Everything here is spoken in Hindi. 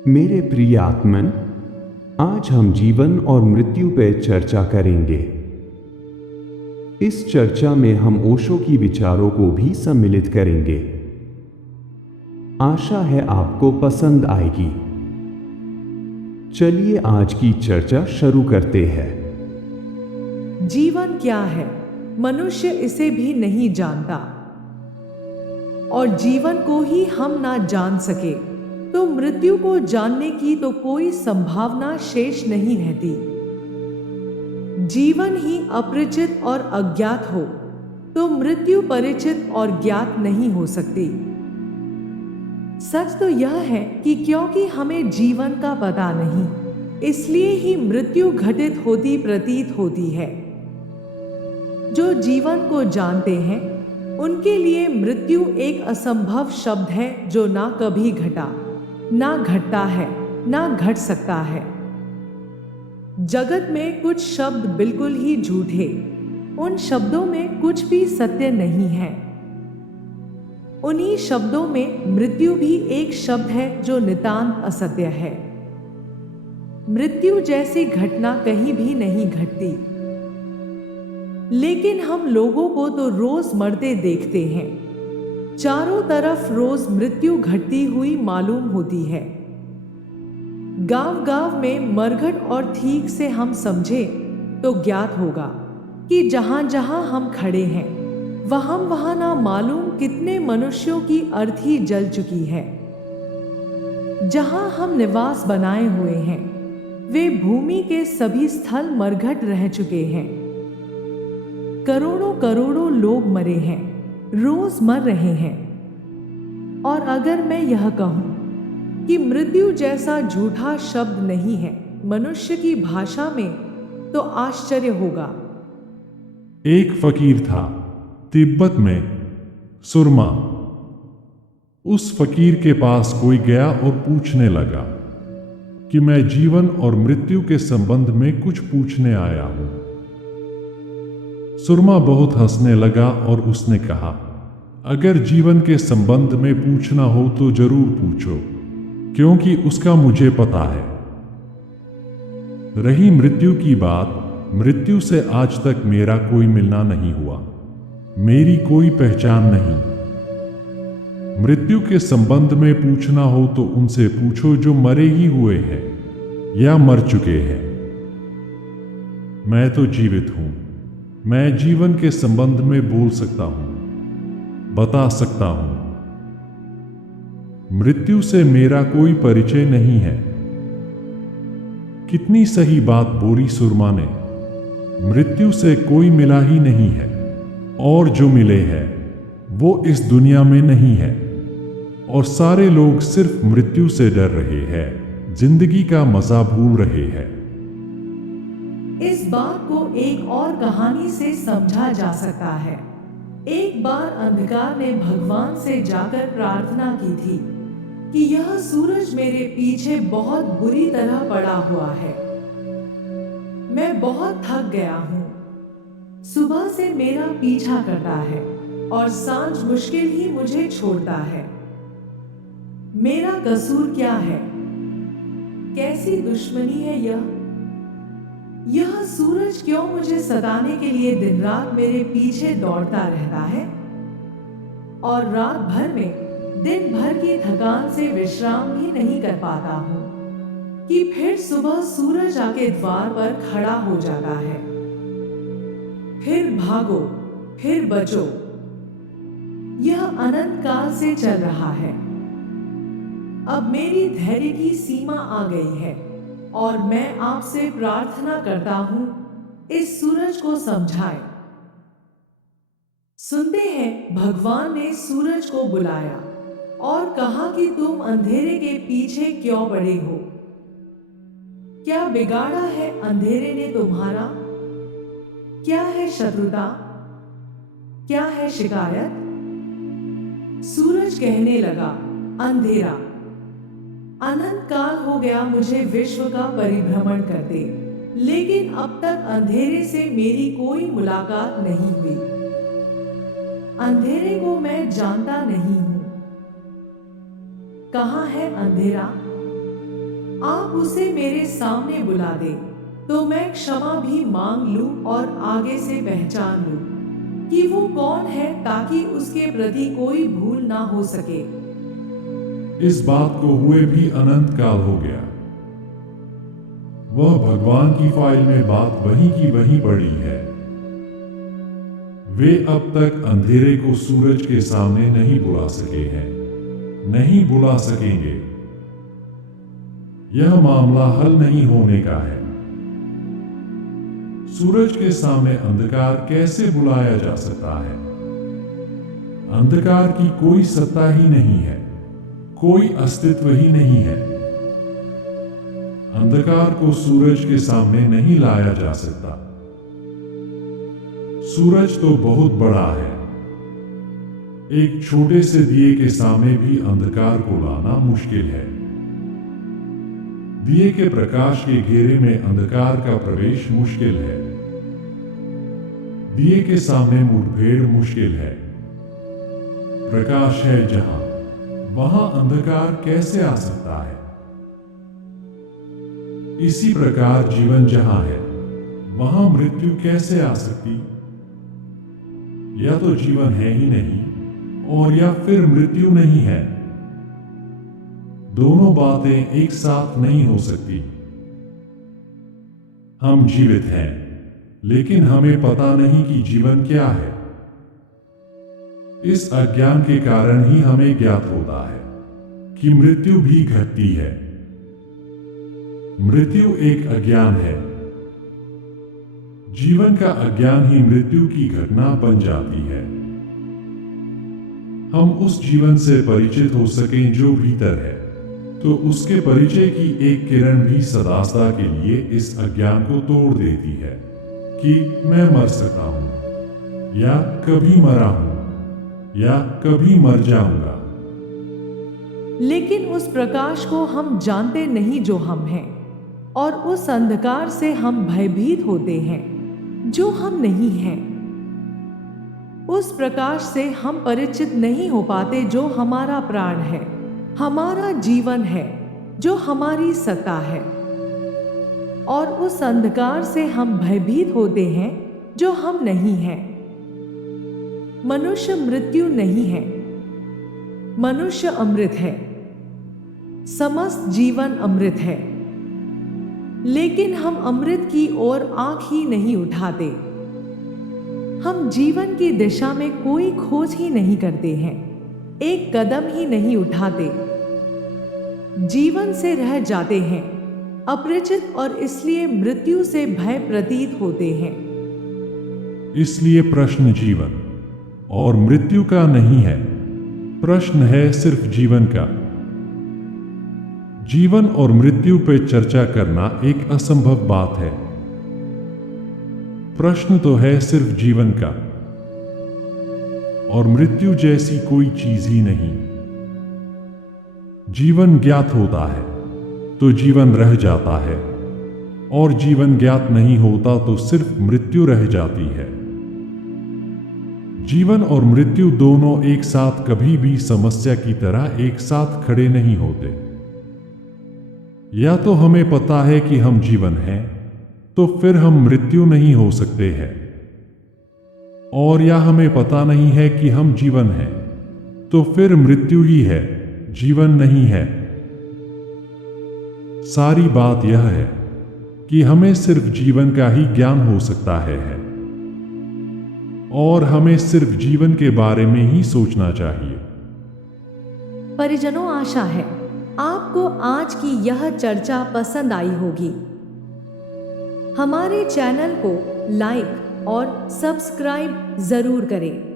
मेरे प्रिय आत्मन, आज हम जीवन और मृत्यु पर चर्चा करेंगे। इस चर्चा में हम ओशो की विचारों को भी सम्मिलित करेंगे। आशा है आपको पसंद आएगी। चलिए आज की चर्चा शुरू करते हैं। जीवन क्या है? मनुष्य इसे भी नहीं जानता, और जीवन को ही हम ना जान सके तो मृत्यु को जानने की तो कोई संभावना शेष नहीं रहती। जीवन ही अपरिचित और अज्ञात हो तो मृत्यु परिचित और ज्ञात नहीं हो सकती। सच तो यह है कि क्योंकि हमें जीवन का पता नहीं, इसलिए ही मृत्यु घटित होती प्रतीत होती है। जो जीवन को जानते हैं उनके लिए मृत्यु एक असंभव शब्द है, जो ना कभी घटा, ना घटता है, ना घट सकता है। जगत में कुछ शब्द बिल्कुल ही झूठे, उन शब्दों में कुछ भी सत्य नहीं है। उन्हीं शब्दों में मृत्यु भी एक शब्द है जो नितांत असत्य है। मृत्यु जैसी घटना कहीं भी नहीं घटती, लेकिन हम लोगों को तो रोज मरते देखते हैं। चारों तरफ रोज मृत्यु घटती हुई मालूम होती है। गांव-गांव में मरघट, और ठीक से हम समझे तो ज्ञात होगा कि जहां जहां हम खड़े हैं वहां ना मालूम कितने मनुष्यों की अर्थी जल चुकी है। जहां हम निवास बनाए हुए हैं वे भूमि के सभी स्थल मरघट रह चुके हैं। करोड़ों करोड़ों लोग मरे हैं, रोज मर रहे हैं। और अगर मैं यह कहूं कि मृत्यु जैसा झूठा शब्द नहीं है मनुष्य की भाषा में, तो आश्चर्य होगा। एक फकीर था तिब्बत में, सुरमा। उस फकीर के पास कोई गया और पूछने लगा कि मैं जीवन और मृत्यु के संबंध में कुछ पूछने आया हूं। सुरमा बहुत हंसने लगा और उसने कहा, अगर जीवन के संबंध में पूछना हो तो जरूर पूछो, क्योंकि उसका मुझे पता है। रही मृत्यु की बात, मृत्यु से आज तक मेरा कोई मिलना नहीं हुआ, मेरी कोई पहचान नहीं। मृत्यु के संबंध में पूछना हो तो उनसे पूछो जो मरे ही हुए हैं या मर चुके हैं। मैं तो जीवित हूं। मैं जीवन के संबंध में बोल सकता हूं, बता सकता हूं। मृत्यु से मेरा कोई परिचय नहीं है। कितनी सही बात बोली सुरमा ने। मृत्यु से कोई मिला ही नहीं है, और जो मिले हैं वो इस दुनिया में नहीं है। और सारे लोग सिर्फ मृत्यु से डर रहे हैं, जिंदगी का मजा भूल रहे हैं। इस बात को एक और कहानी से समझा जा सकता है। एक बार अंधकार ने भगवान से जाकर प्रार्थना की थी कि यह सूरज मेरे पीछे बहुत बुरी तरह पड़ा हुआ है। मैं बहुत थक गया हूँ। सुबह से मेरा पीछा करता है और सांझ मुश्किल ही मुझे छोड़ता है। मेरा कसूर क्या है? कैसी दुश्मनी है यह सूरज क्यों मुझे सताने के लिए दिन रात मेरे पीछे दौड़ता रहता है? और रात भर में दिन भर की थकान से विश्राम भी नहीं कर पाता हूँ कि फिर सुबह सूरज आके द्वार पर खड़ा हो जाता है। फिर भागो, फिर बचो। यह अनंत काल से चल रहा है। अब मेरी धैर्य की सीमा आ गई है और मैं आपसे प्रार्थना करता हूं, इस सूरज को समझाएं। सुनते हैं, भगवान ने सूरज को बुलाया और कहा कि तुम अंधेरे के पीछे क्यों पड़े हो? क्या बिगाड़ा है अंधेरे ने तुम्हारा? क्या है शत्रुता? क्या है शिकायत? सूरज कहने लगा, अंधेरा, अनंत काल हो गया मुझे विश्व का परिभ्रमण करते, लेकिन अब तक अंधेरे से मेरी कोई मुलाकात नहीं हुई। अंधेरे को मैं जानता नहीं हूं। कहाँ है अंधेरा? आप उसे मेरे सामने बुला दे तो मैं क्षमा भी मांग लूं और आगे से पहचान लूं कि वो कौन है, ताकि उसके प्रति कोई भूल ना हो सके। इस बात को हुए भी अनंत काल हो गया। वह भगवान की फाइल में बात वही की वही पड़ी है। वे अब तक अंधेरे को सूरज के सामने नहीं बुला सके हैं, नहीं बुला सकेंगे। यह मामला हल नहीं होने का है। सूरज के सामने अंधकार कैसे बुलाया जा सकता है? अंधकार की कोई सत्ता ही नहीं है, कोई अस्तित्व ही नहीं है। अंधकार को सूरज के सामने नहीं लाया जा सकता। सूरज तो बहुत बड़ा है। एक छोटे से दिए के सामने भी अंधकार को लाना मुश्किल है। दिए के प्रकाश के घेरे में अंधकार का प्रवेश मुश्किल है। दिए के सामने मुठभेड़ मुश्किल है। प्रकाश है जहां, वहां अंधकार कैसे आ सकता है? इसी प्रकार जीवन जहां है, वहां मृत्यु कैसे आ सकती? या तो जीवन है ही नहीं और या फिर मृत्यु नहीं है। दोनों बातें एक साथ नहीं हो सकती। हम जीवित हैं, लेकिन हमें पता नहीं कि जीवन क्या है। इस अज्ञान के कारण ही हमें ज्ञात होता है कि मृत्यु भी घटती है। मृत्यु एक अज्ञान है। जीवन का अज्ञान ही मृत्यु की घटना बन जाती है। हम उस जीवन से परिचित हो सकें जो भीतर है, तो उसके परिचय की एक किरण भी सदा के लिए इस अज्ञान को तोड़ देती है कि मैं मर सकता हूं, या कभी मरा हूं, या कभी मर जाऊंगा। लेकिन उस प्रकाश को हम जानते नहीं जो हम हैं, और उस अंधकार से हम भयभीत होते हैं जो हम नहीं हैं। उस प्रकाश से हम परिचित नहीं हो पाते जो हमारा प्राण है, हमारा जीवन है, जो हमारी सत्ता है। और उस अंधकार से हम भयभीत होते हैं जो हम नहीं हैं। मनुष्य मृत्यु नहीं है, मनुष्य अमृत है। समस्त जीवन अमृत है, लेकिन हम अमृत की ओर आंख ही नहीं उठाते। हम जीवन की दिशा में कोई खोज ही नहीं करते हैं, एक कदम ही नहीं उठाते। जीवन से रह जाते हैं, अपरिचित, और इसलिए मृत्यु से भय प्रतीत होते हैं। इसलिए प्रश्न जीवन और मृत्यु का नहीं है, प्रश्न है सिर्फ जीवन का। जीवन और मृत्यु पर चर्चा करना एक असंभव बात है। प्रश्न तो है सिर्फ जीवन का, और मृत्यु जैसी कोई चीज ही नहीं। जीवन ज्ञात होता है तो जीवन रह जाता है, और जीवन ज्ञात नहीं होता तो सिर्फ मृत्यु रह जाती है। जीवन और मृत्यु दोनों एक साथ कभी भी समस्या की तरह एक साथ खड़े नहीं होते। या तो हमें पता है कि हम जीवन हैं, तो फिर हम मृत्यु नहीं हो सकते हैं, और या हमें पता नहीं है कि हम जीवन हैं, तो फिर मृत्यु ही है, जीवन नहीं है। सारी बात यह है कि हमें सिर्फ जीवन का ही ज्ञान हो सकता है, और हमें सिर्फ जीवन के बारे में ही सोचना चाहिए। परिजनों, आशा है आपको आज की यह चर्चा पसंद आई होगी। हमारे चैनल को लाइक और सब्सक्राइब जरूर करें।